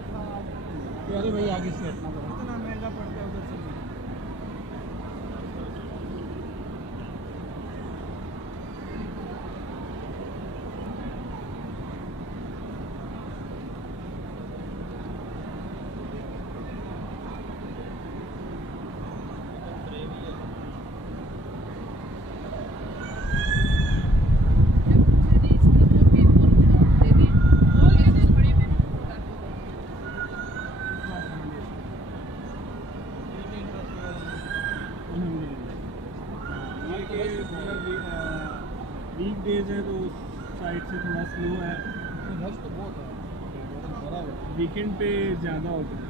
अरे भाई आगे से हटना पड़ा। इतना महंगा पड़ता है उधर से। वीक डेज है तो उस साइड से थोड़ा स्लो है, रश तो बहुत है, वीकेंड पे ज़्यादा होता है।